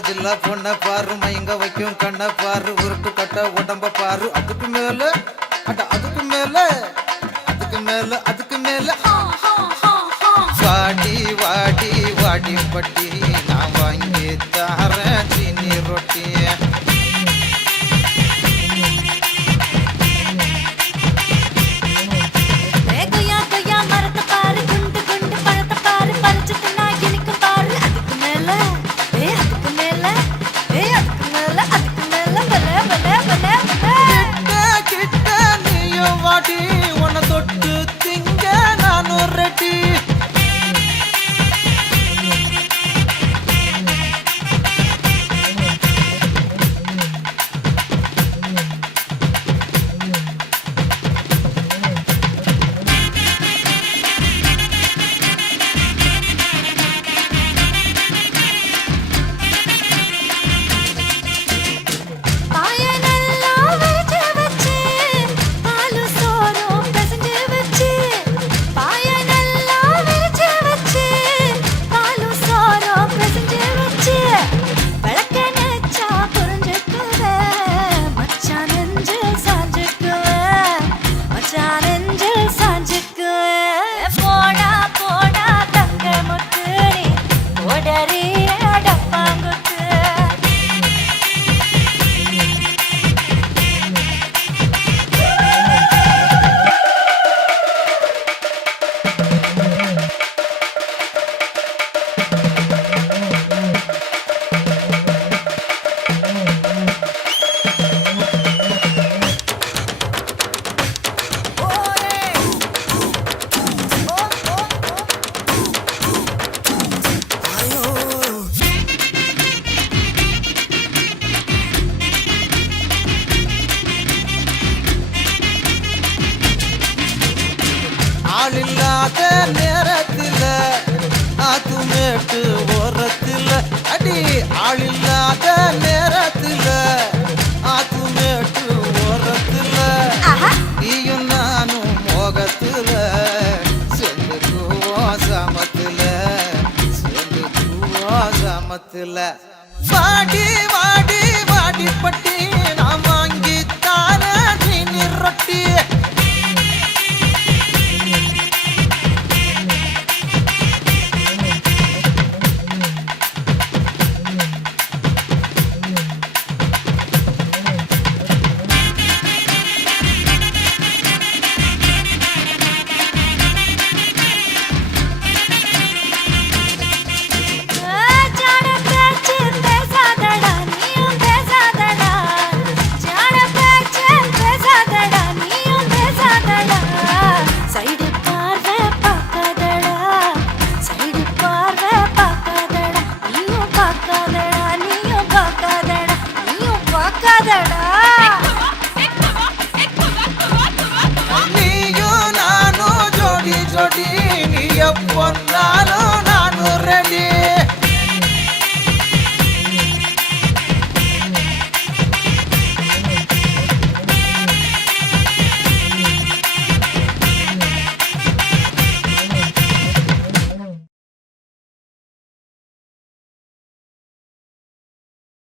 ஜில்லா பொண்ண பாரு மயங்க வைக்கும் கண்ண பாரு உருட்டு கட்ட உடம்ப பாரு அதுக்கு மேல அதுக்கு மேல அதுக்கு மேல அதுக்கு மேல வாடி வாடி வாடி பட்டி நான் வாங்கி தாரேன் சீனி ரொட்டிய ஆளில்லாத நேரத்தில் ஆத்துமேட்டு ஓரத்தில் அடி ஆளில்லாத நேரத்தில் ஆத்துமேட்டு ஓரத்தில் நீயும் நானும் மோகத்தில் சேர்ந்துக்குவோம் சமத்தில் சேர்ந்துக்குவோம் சமத்தில் வாடி வாடி வாடி பட்டி நான் வாங்கி தார சீனி ரொட்டி